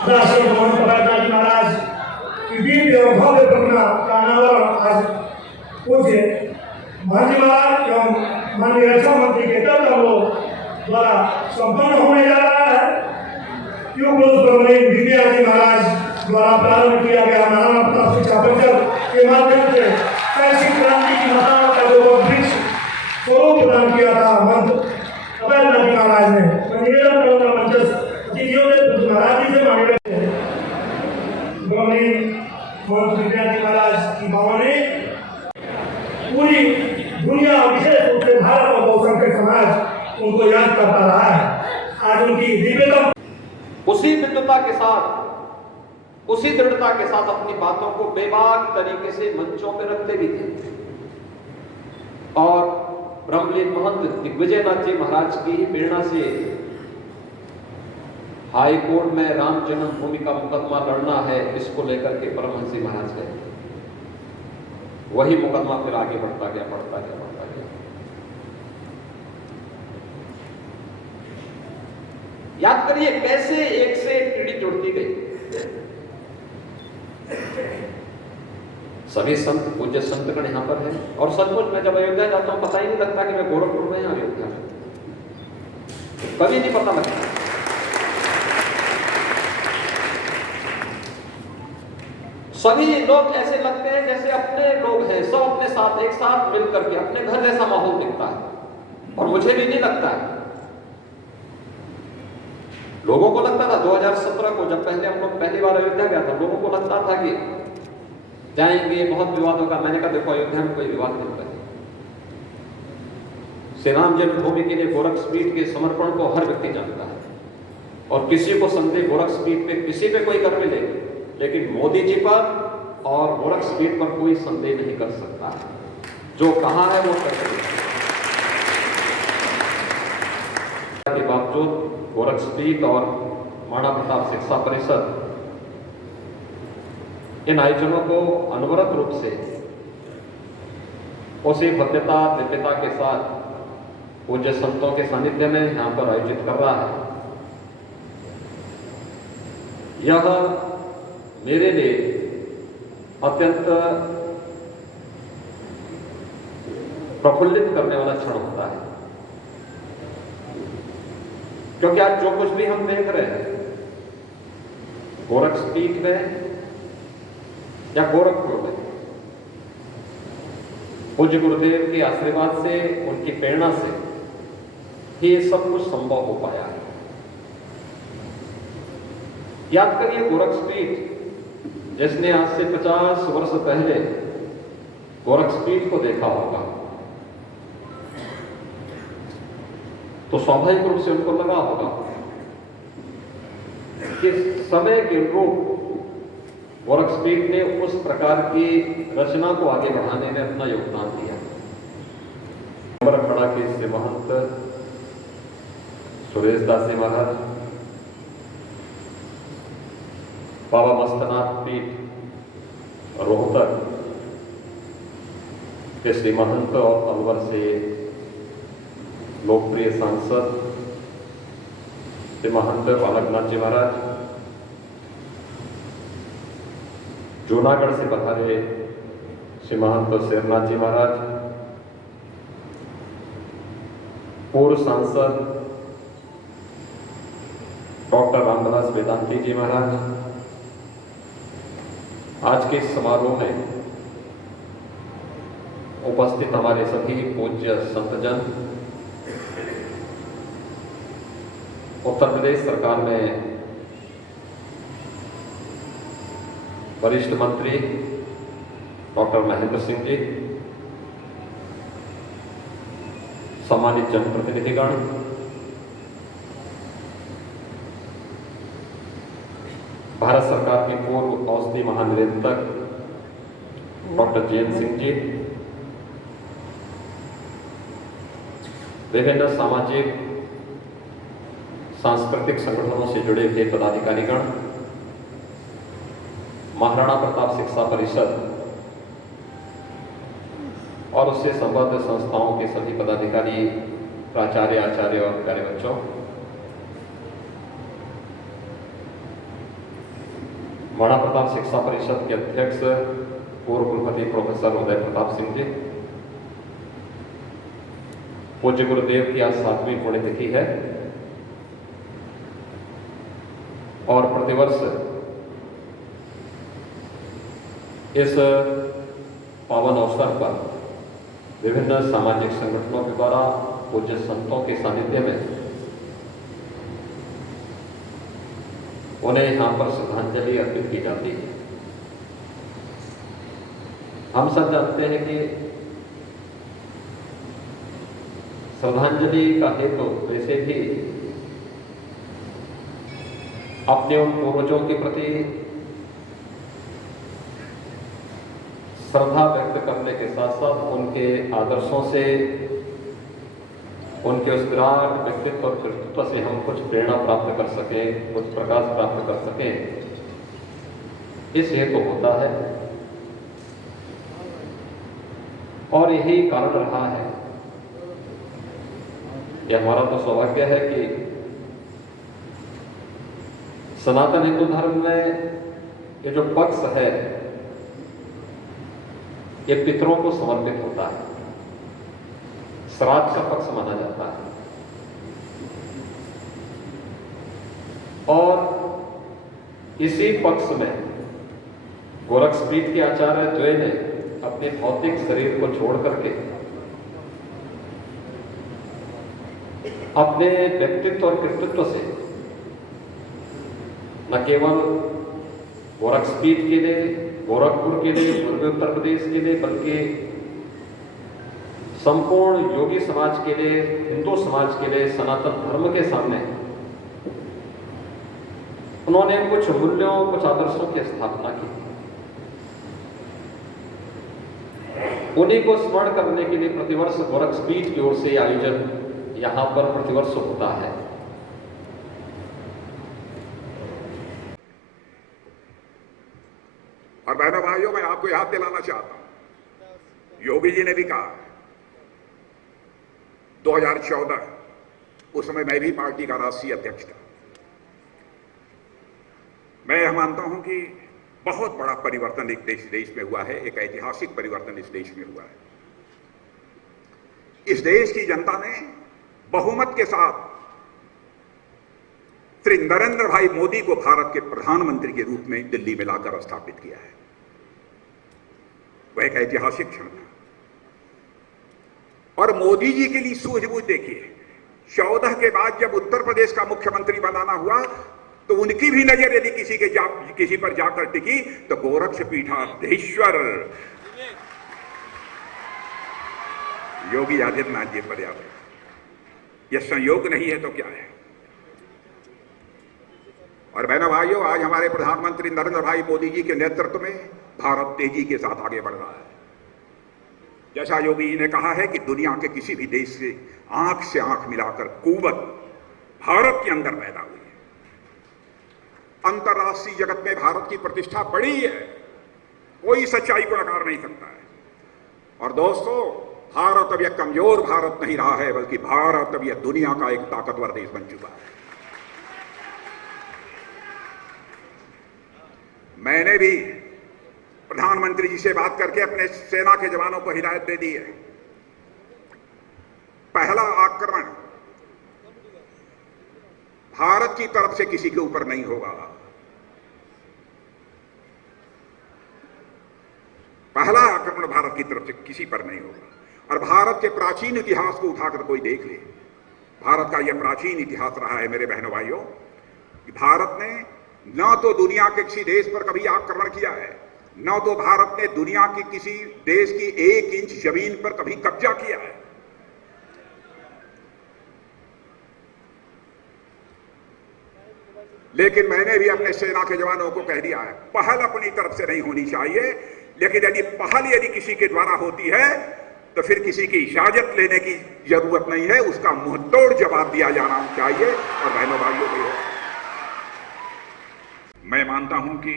राष्ट्रीय भवन प्रहलाद जी महाराज की दिव्य और भव्य प्रतिमा का अनावरण आज पूज्य महाजी महाराज एवं माननीय रक्षा मंत्री के कर्तव्य द्वारा संपन्न होने जा रहा है। विद्या जी महाराज द्वारा प्रारंभ किया गया महाराणा प्रताप शिक्षा परिषद के माध्यम से शैक्षिक क्रांति की माताओं का जो वृक्ष स्वरूप प्रदान किया था मंत्र प्रहलाद जी महाराज ने निवेदन करूंगा मंच महाराज जी से मांगे विद्या जी महाराज की भावना ने पूरी दुनिया विशेष रूप से भारत और बहुसंख्यक समाज उनको याद करता रहा है। आज उनकी दिव्यतम उसी विद्वता के साथ उसी दृढ़ता के साथ अपनी बातों को बेबाक तरीके से मंचों पर रखते भी थे। और ब्रह्मलीन महंत दिग्विजयनाथ जी महाराज की प्रेरणा से हाई कोर्ट में राम जन्मभूमि का मुकदमा लड़ना है, इसको लेकर के परमहंस जी महाराज गए। वही मुकदमा फिर आगे बढ़ता गया। याद करिए कैसे एक से एक पीढ़ी जुड़ती गई। सभी संत पूज्य संतगण यहां पर हैं और सचमुच मैं जब अयोध्या जाता हूं पता ही नहीं लगता कि मैं गोरखपुर में या अयोध्या में, कभी नहीं पता लगता। सभी लोग ऐसे लगते हैं जैसे अपने लोग हैं, सब अपने साथ एक साथ मिलकर के अपने घर जैसा माहौल दिखता है। और मुझे भी नहीं लगता है, लोगों को लगता था 2017 को जब पहले हम लोग पहली बार अयोध्या गया था, लोगों को लगता था कि जाएंगे बहुत विवाद होगा। मैंने कहा देखो अयोध्या में कोई विवाद नहीं होगा। श्री राम जन्मभूमि के लिए गोरखपीठ के समर्पण को हर व्यक्ति जानता है और किसी को संदेह गोरखपीठ पे किसी पे कोई कर मिले, लेकिन मोदी जी पर और गोरखपीठ पर कोई संदेह नहीं कर सकता। जो कहा है वो कर सकता के बावजूद गोरखपीठ और महाराणा प्रताप शिक्षा परिषद इन आयोजनों को अनवरत रूप से उसी भव्यता दिव्यता के साथ पूज्य संतों के सानिध्य में यहां पर आयोजित कर रहा है। यह मेरे लिए अत्यंत प्रफुल्लित करने वाला क्षण होता है, क्योंकि आज जो कुछ भी हम देख रहे हैं गोरखपीठ में या गोरखपुर में, पूज्य गुरुदेव के आशीर्वाद से, उनकी प्रेरणा से ये सब कुछ संभव हो पाया है। याद करिए गोरखपीठ जिसने आज से 50 वर्ष पहले गोरखपीठ को देखा होगा तो स्वाभाविक रूप से उनको लगा होगा कि समय के रूप गोरखपीठ ने उस प्रकार की रचना को आगे बढ़ाने में अपना योगदान दिया। खड़ा के से महंत सुरेश दास जी महाराज, बाबा मस्तनाथ पीठ रोहतक के श्री महंत और अलवर से लोकप्रिय सांसद श्री महंत बालकनाथ जी महाराज, जूनागढ़ से पधारे श्री महंत शेरनाथ जी महाराज, पूर्व सांसद डॉक्टर रामदास वेदांती जी महाराज, आज के इस समारोह में उपस्थित हमारे सभी पूज्य संतजन, उत्तर प्रदेश सरकार में वरिष्ठ मंत्री डॉक्टर महेंद्र सिंह जी, सम्मानित जनप्रतिनिधिगण, भारत सरकार के पूर्व औषधि महानिदेशक डॉक्टर जयंत सिंह जी, विभिन्न सामाजिक सांस्कृतिक संगठनों से जुड़े हुए पदाधिकारीगण, महाराणा प्रताप शिक्षा परिषद और उससे संबद्ध संस्थाओं के सभी पदाधिकारी, प्राचार्य, आचार्य और प्यारे बच्चों, महाराणा प्रताप शिक्षा परिषद के अध्यक्ष पूर्व कुलपति प्रोफेसर उदय प्रताप सिंह जी, पूज्य गुरुदेव की आज 7वीं पुण्यतिथि है और प्रतिवर्ष इस पावन अवसर पर विभिन्न सामाजिक संगठनों के द्वारा पूज्य संतों के सानिध्य में उन्हें यहाँ पर श्रद्धांजलि अर्पित की जाती है। हम सब जानते हैं कि श्रद्धांजलि का हेतु वैसे भी अपने उन पूर्वजों के प्रति श्रद्धा व्यक्त करने के साथ साथ उनके आदर्शों से, उनके उस विराट व्यक्तित्व और कृतित्व से हम कुछ प्रेरणा प्राप्त कर सकें, कुछ प्रकाश प्राप्त कर सकें, इस हेतु होता है। और यही कारण रहा है, यह हमारा तो सौभाग्य है कि सनातन हिंदू धर्म में ये जो पक्ष है ये पितरों को समर्पित होता है, श्राद्ध का पक्ष माना जाता है। और इसी पक्ष में गोरक्षपीठ के आचार्य द्वय ने अपने भौतिक शरीर को छोड़ करके अपने व्यक्तित्व और कृतित्व से न केवल गोरक्षपीठ के लिए, गोरखपुर के लिए, पूर्वी उत्तर प्रदेश के लिए, बल्कि संपूर्ण योगी समाज के लिए, हिंदू समाज के लिए, सनातन धर्म के सामने उन्होंने कुछ मूल्यों, कुछ आदर्शों की स्थापना की। उन्हीं को स्मरण करने के लिए प्रतिवर्ष गोरक्षपीठ की ओर से आयोजन यहां पर प्रतिवर्ष होता है। और बहनों भाइयों, मैं आपको याद दिलाना चाहता हूं, योगी जी ने भी कहा 2014, उस समय मैं भी पार्टी का राष्ट्रीय अध्यक्ष था। मैं यह मानता हूं कि बहुत बड़ा परिवर्तन एक देश में हुआ है, एक ऐतिहासिक परिवर्तन इस देश में हुआ है। इस देश की जनता ने बहुमत के साथ श्री नरेंद्र भाई मोदी को भारत के प्रधानमंत्री के रूप में दिल्ली में लाकर स्थापित किया है। वह एक ऐतिहासिक क्षण था। और मोदी जी के लिए सूझबूझ देखिए, 14 के बाद जब उत्तर प्रदेश का मुख्यमंत्री बनाना हुआ तो उनकी भी नजर यदि किसी पर जाकर टिकी तो गोरक्षपीठाधीश्वर योगी आदित्यनाथ जी पर याद है। यह संयोग नहीं है तो क्या है। और बहनों भाइयों, आज हमारे प्रधानमंत्री नरेंद्र भाई मोदी जी के नेतृत्व में भारत तेजी के साथ आगे बढ़ रहा है। जैसा योगी जी ने कहा है कि दुनिया के किसी भी देश से आंख मिलाकर कुव्वत भारत के अंदर पैदा हुई है। अंतर्राष्ट्रीय जगत में भारत की प्रतिष्ठा बढ़ी है, कोई सच्चाई को नकार नहीं सकता है। और दोस्तों, भारत अब यह कमजोर भारत नहीं रहा है, बल्कि भारत अब यह दुनिया का एक ताकतवर देश बन चुका है। मैंने भी प्रधानमंत्री जी से बात करके अपने सेना के जवानों को हिदायत दे दी है। पहला आक्रमण भारत की तरफ से किसी के ऊपर नहीं होगा। पहला आक्रमण भारत की तरफ से किसी पर नहीं होगा। और भारत के प्राचीन इतिहास को उठाकर कोई देख ले, भारत का यह प्राचीन इतिहास रहा है मेरे बहनों भाइयों, कि भारत ने न तो दुनिया के किसी देश पर कभी आक्रमण किया है, न तो भारत ने दुनिया की किसी देश की 1 इंच जमीन पर कभी कब्जा किया है। लेकिन मैंने भी अपने सेना के जवानों को कह दिया है, पहल अपनी तरफ से नहीं होनी चाहिए, लेकिन यदि किसी के द्वारा होती है तो फिर किसी की इजाजत लेने की जरूरत नहीं है, उसका मुंहतोड़ जवाब दिया जाना चाहिए। और बहनों भाइयों, मैं मानता हूं कि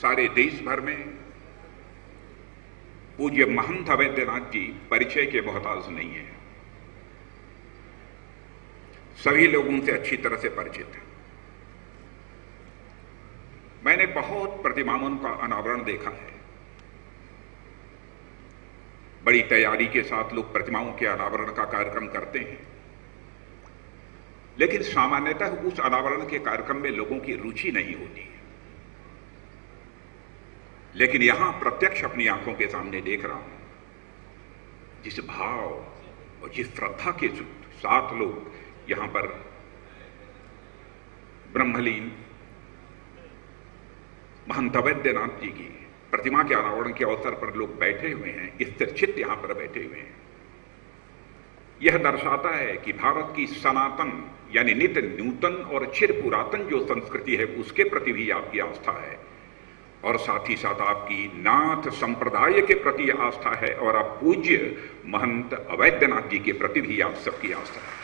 सारे देश भर में पूज्य महंत अवैधनाथ जी परिचय के मोहताज नहीं है। सभी लोग उनसे अच्छी तरह से परिचित हैं। मैंने बहुत प्रतिमाओं का अनावरण देखा है। बड़ी तैयारी के साथ लोग प्रतिमाओं के अनावरण का कार्यक्रम करते हैं, लेकिन सामान्यतः उस अनावरण के कार्यक्रम में लोगों की रुचि नहीं होती है। लेकिन यहां प्रत्यक्ष अपनी आंखों के सामने देख रहा हूं, जिस भाव और जिस श्रद्धा के साथ लोग यहां पर ब्रह्मलीन महंत अवैधनाथ जी की प्रतिमा के अनावरण के अवसर पर लोग बैठे हुए हैं, स्थिरचित्त यहां पर बैठे हुए हैं। यह दर्शाता है कि भारत की सनातन यानी नित्य नूतन और चिर पुरातन जो संस्कृति है उसके प्रति भी आपकी आस्था है, और साथ ही साथ आपकी नाथ संप्रदाय के प्रति आस्था है, और आप पूज्य महंत अवैधनाथ जी के प्रति भी आप सबकी आस्था है।